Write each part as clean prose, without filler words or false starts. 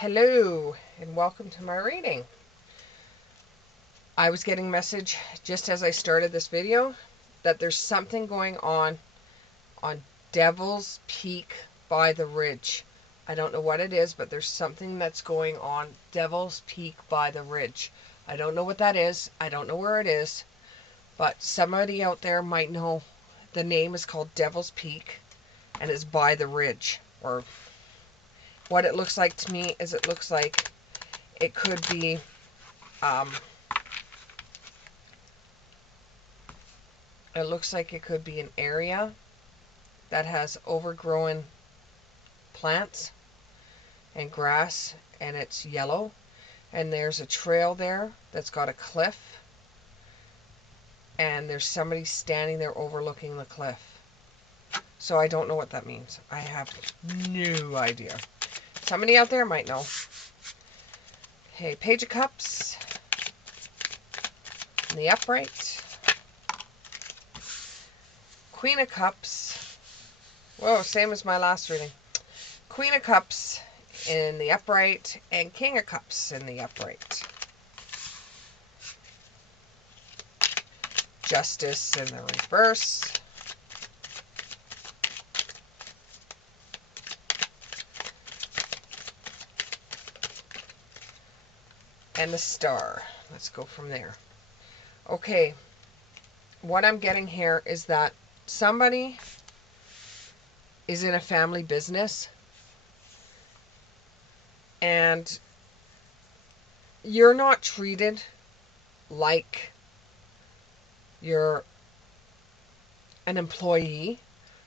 Hello and welcome to my reading. I was getting a message just as I started this video that there's something going on Devil's Peak by the Ridge. I don't know what it is, but there's something that's going on Devil's Peak by the Ridge. I don't know what that is. I don't know where it is, but somebody out there might know. The name is called Devil's Peak and it's by the Ridge. Or what it looks like to me is it looks like it could be it looks like it could be an area that has overgrown plants and grass and it's yellow, and there's a trail there that's got a cliff, and there's somebody standing there overlooking the cliff. So I don't know what that means. I have no idea. Somebody out there might know. Okay, Page of Cups in the upright, Queen of Cups. Whoa, same as my last reading. Queen of Cups in the upright and King of Cups in the upright. Justice in the reverse. And the Star. Let's go from there. Okay, what I'm getting here is that somebody is in a family business and you're not treated like you're an employee.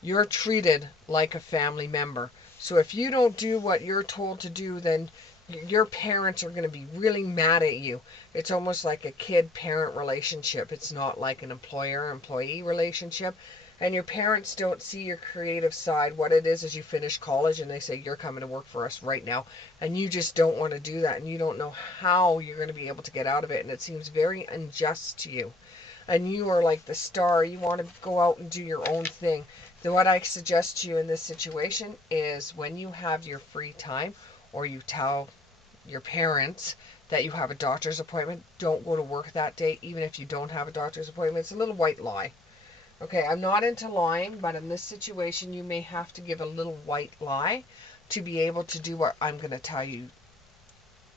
You're treated like a family member. So if you don't do what you're told to do, then your parents are going to be really mad at you. It's almost like a kid-parent relationship. It's not like an employer-employee relationship. And your parents don't see your creative side. What it is you finish college and they say, you're coming to work for us right now. And you just don't want to do that. And you don't know how you're going to be able to get out of it. And it seems very unjust to you. And you are like the star. You want to go out and do your own thing. Then what I suggest to you in this situation is when you have your free time, or you tell your parents that you have a doctor's appointment, don't go to work that day, even if you don't have a doctor's appointment. It's a little white lie. Okay, I'm not into lying, but in this situation, you may have to give a little white lie to be able to do what I'm going to tell you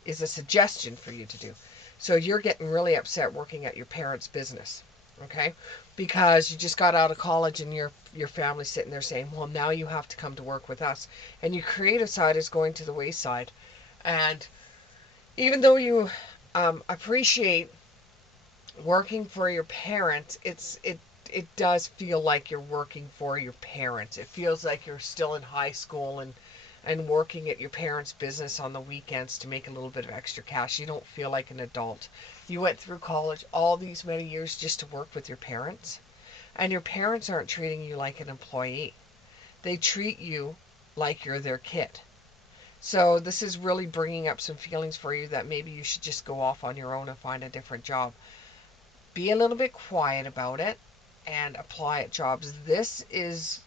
is a suggestion for you to do. So you're getting really upset working at your parents' business, okay? Because you just got out of college and your family's sitting there saying, well, now you have to come to work with us. And your creative side is going to the wayside. And even though you appreciate working for your parents, it does feel like you're working for your parents. It feels like you're still in high school and working at your parents' business on the weekends to make a little bit of extra cash. You don't feel like an adult. You went through college all these many years just to work with your parents, and your parents aren't treating you like an employee. They treat you like you're their kid. So this is really bringing up some feelings for you that maybe you should just go off on your own and find a different job. Be a little bit quiet about it and apply at jobs. This is,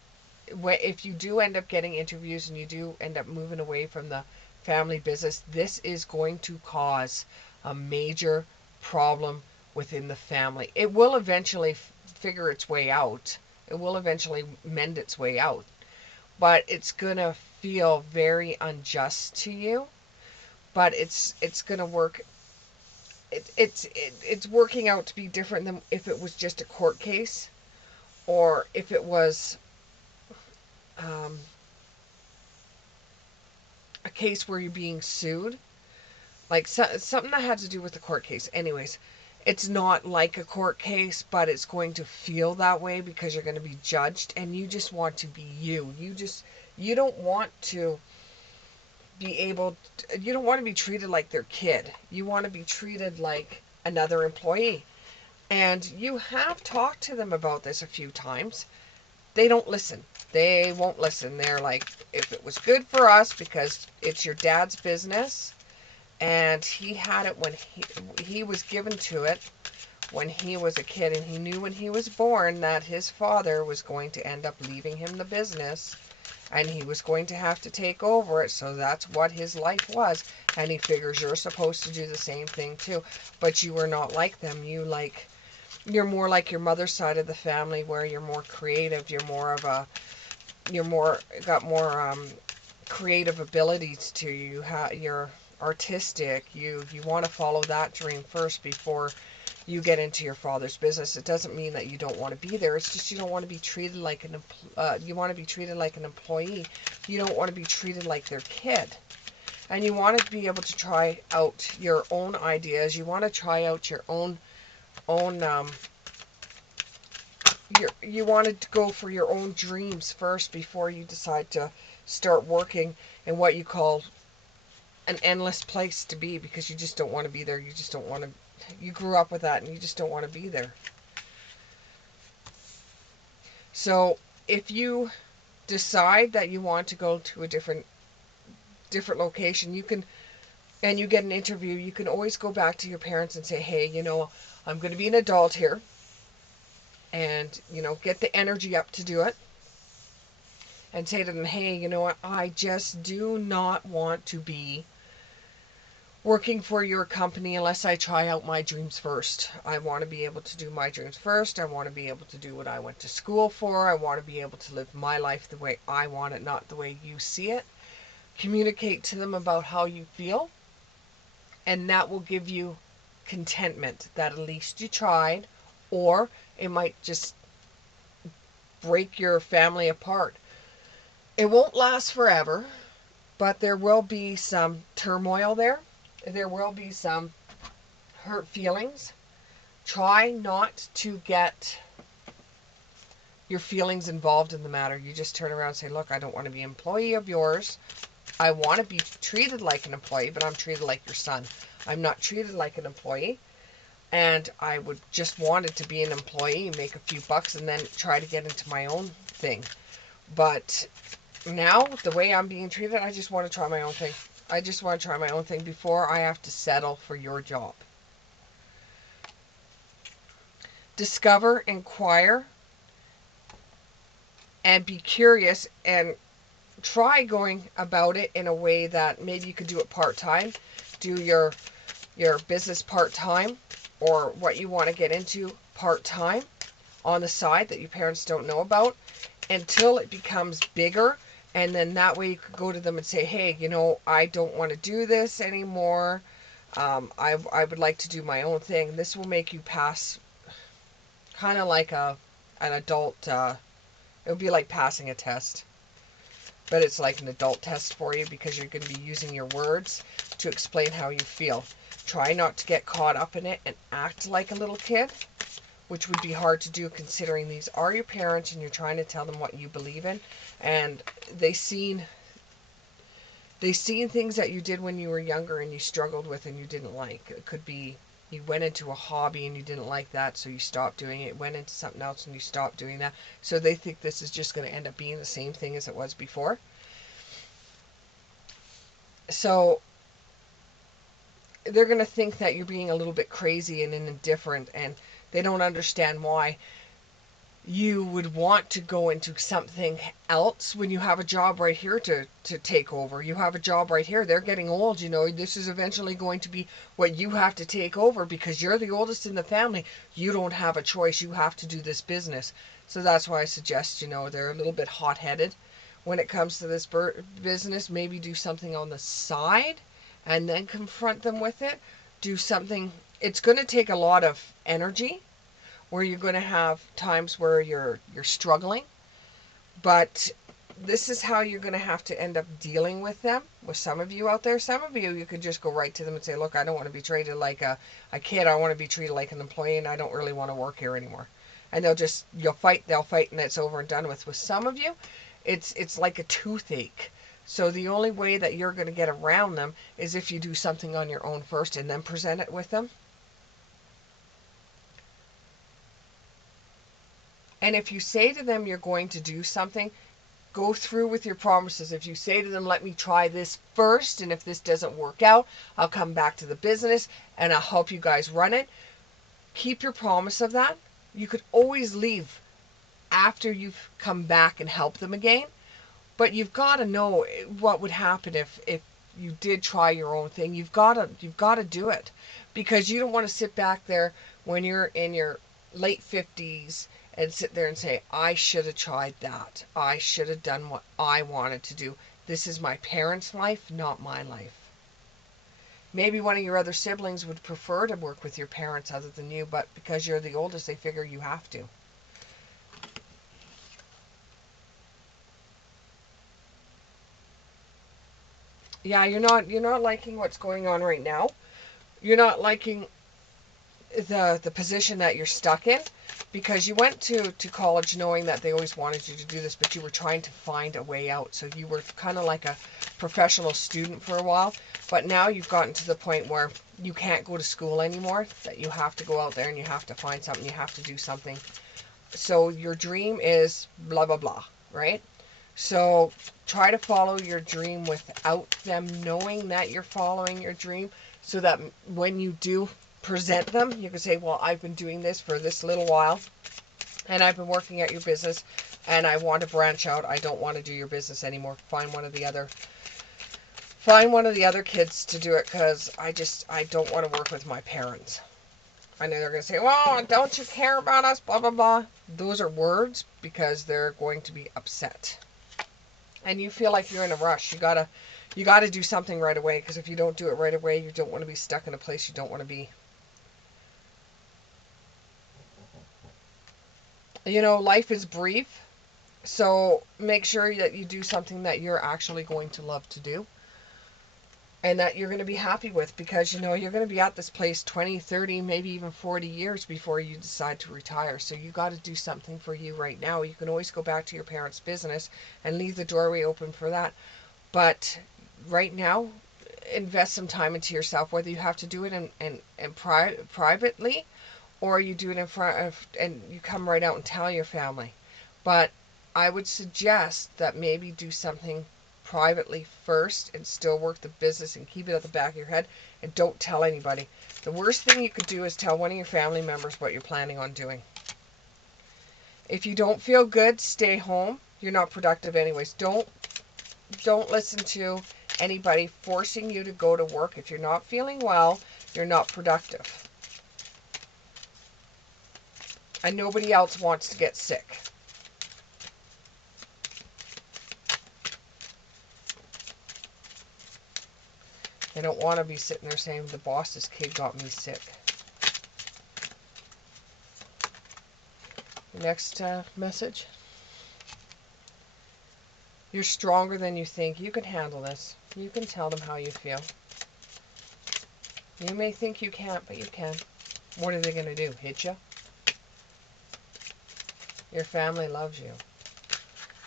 if you do end up getting interviews and you do end up moving away from the family business, this is going to cause a major problem within the family. It will eventually figure its way out. It will eventually mend its way out. But it's going to feel very unjust to you. But it's going to work. It's working out to be different than if it was just a court case, or if it was a case where you're being sued, like something that had to do with the court case. Anyways, it's not like a court case, but it's going to feel that way because you're going to be judged, and you just want to be you. You don't want to be able to, you don't want to be treated like their kid. You want to be treated like another employee. And you have talked to them about this a few times. They don't listen. They won't listen. They're like, if it was good for us because it's your dad's business and he had it when he was given to it when he was a kid, and he knew when he was born that his father was going to end up leaving him the business, and he was going to have to take over it, so that's what his life was. And he figures you're supposed to do the same thing too, but you are not like them. You're more like your mother's side of the family, where you're more creative. Got more creative abilities to you. You're artistic. You want to follow that dream first before you get into your father's business. It doesn't mean that you don't want to be there. It's just you don't want to be treated like you want to be treated like an employee. You don't want to be treated like their kid. And you want to be able to try out your own ideas. You want to try out your own you want to go for your own dreams first before you decide to start working in what you call an endless place to be, because you just don't want to be there. You just don't want to. You grew up with that and you just don't want to be there. So if you decide that you want to go to a different location, you can, and you get an interview, you can always go back to your parents and say, hey, I'm going to be an adult here, and get the energy up to do it, and say to them, hey, you know what, I just do not want to be working for your company unless I try out my dreams first. I want to be able to do my dreams first. I want to be able to do what I went to school for. I want to be able to live my life the way I want it, not the way you see it. Communicate to them about how you feel, and that will give you contentment that at least you tried, or it might just break your family apart. It won't last forever, but there will be some turmoil there. There will be some hurt feelings. Try not to get your feelings involved in the matter. You just turn around and say, look, I don't want to be an employee of yours. I want to be treated like an employee, but I'm treated like your son. I'm not treated like an employee. And I would just wanted to be an employee, make a few bucks, and then try to get into my own thing. But now, the way I'm being treated, I just want to try my own thing. I just want to try my own thing before I have to settle for your job. Discover, inquire, and be curious, and try going about it in a way that maybe you could do it part-time. Do your business part-time, or what you want to get into part-time on the side that your parents don't know about, until it becomes bigger. And then that way you could go to them and say, hey, I don't want to do this anymore. I would like to do my own thing. This will make you pass kind of like an adult, it would be like passing a test. But it's like an adult test for you, because you're going to be using your words to explain how you feel. Try not to get caught up in it and act like a little kid, which would be hard to do considering these are your parents and you're trying to tell them what you believe in. And they seen things that you did when you were younger and you struggled with and you didn't like. It could be you went into a hobby and you didn't like that, so you stopped doing it. Went into something else and you stopped doing that. So they think this is just going to end up being the same thing as it was before. So they're going to think that you're being a little bit crazy and indifferent, and they don't understand why you would want to go into something else when you have a job right here to take over. You have a job right here. They're getting old, this is eventually going to be what you have to take over, because you're the oldest in the family. You don't have a choice. You have to do this business. So that's why I suggest, they're a little bit hot-headed when it comes to this business. Maybe do something on the side and then confront them with it. Do something. It's going to take a lot of energy, where you're going to have times where you're struggling, but this is how you're going to have to end up dealing with them. With some of you out there, some of you could just go right to them and say, look, I don't want to be treated like a kid. I want to be treated like an employee, and I don't really want to work here anymore. And they'll fight, and it's over and done with. With some of you, it's like a toothache. So the only way that you're going to get around them is if you do something on your own first and then present it with them. And if you say to them you're going to do something, go through with your promises. If you say to them, let me try this first, and if this doesn't work out, I'll come back to the business and I'll help you guys run it. Keep your promise of that. You could always leave after you've come back and help them again. But you've got to know what would happen if you did try your own thing. You've got to do it, because you don't want to sit back there when you're in your late 50s and sit there and say, I should have tried that. I should have done what I wanted to do. This is my parents' life, not my life. Maybe one of your other siblings would prefer to work with your parents other than you, but because you're the oldest, they figure you have to. Yeah, you're not liking what's going on right now. You're not liking the position that you're stuck in, because you went to college knowing that they always wanted you to do this, but you were trying to find a way out. So you were kind of like a professional student for a while, but now you've gotten to the point where you can't go to school anymore, that you have to go out there and you have to find something, you have to do something. So your dream is blah, blah, blah, right? So try to follow your dream without them knowing that you're following your dream, so that when you do present them, you can say, well, I've been doing this for this little while, and I've been working at your business, and I want to branch out. I don't want to do your business anymore. Find one of the other kids to do it, because I don't want to work with my parents. I know they're going to say, well, don't you care about us, blah, blah, blah. Those are words, because they're going to be upset. And you feel like you're in a rush. You gotta do something right away, because if you don't do it right away, you don't want to be stuck in a place you don't want to be. Life is brief, so make sure that you do something that you're actually going to love to do, and that you're going to be happy with, because you're going to be at this place 20, 30, maybe even 40 years before you decide to retire. So you got to do something for you right now. You can always go back to your parents' business and leave the doorway open for that. But right now, invest some time into yourself, whether you have to do it in privately, or you do it in front of, and you come right out and tell your family. But I would suggest that maybe do something privately first, and still work the business and keep it at the back of your head, and don't tell anybody. The worst thing you could do is tell one of your family members what you're planning on doing. If you don't feel good, stay home. You're not productive anyways. Don't listen to anybody forcing you to go to work. If you're not feeling well, you're not productive. And nobody else wants to get sick. They don't want to be sitting there saying, the boss's kid got me sick. Next message. You're stronger than you think. You can handle this. You can tell them how you feel. You may think you can't, but you can. What are they going to do? Hit you? Your family loves you.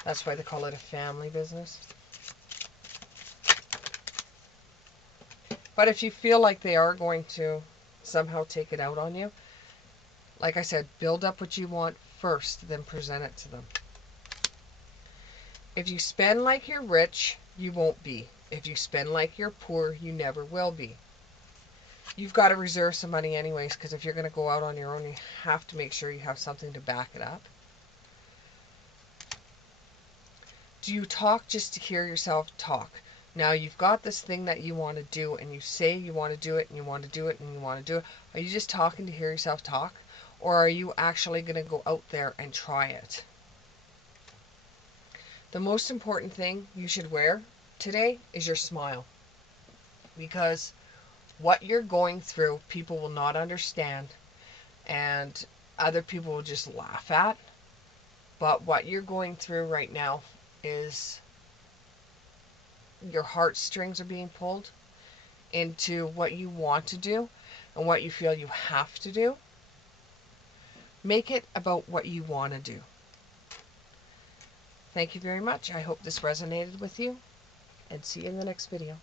That's why they call it a family business. But if you feel like they are going to somehow take it out on you, like I said, build up what you want first, then present it to them. If you spend like you're rich, you won't be. If you spend like you're poor, you never will be. You've got to reserve some money anyways, because if you're going to go out on your own, you have to make sure you have something to back it up. Do you talk just to hear yourself talk? Now you've got this thing that you want to do, and you say you want to do it, and you want to do it, and you want to do it. Are you just talking to hear yourself talk? Or are you actually going to go out there and try it? The most important thing you should wear today is your smile. Because what you're going through, people will not understand, and other people will just laugh at. But what you're going through right now is your heartstrings are being pulled into what you want to do and what you feel you have to do. Make it about what you want to do. Thank you very much. I hope this resonated with you, and see you in the next video.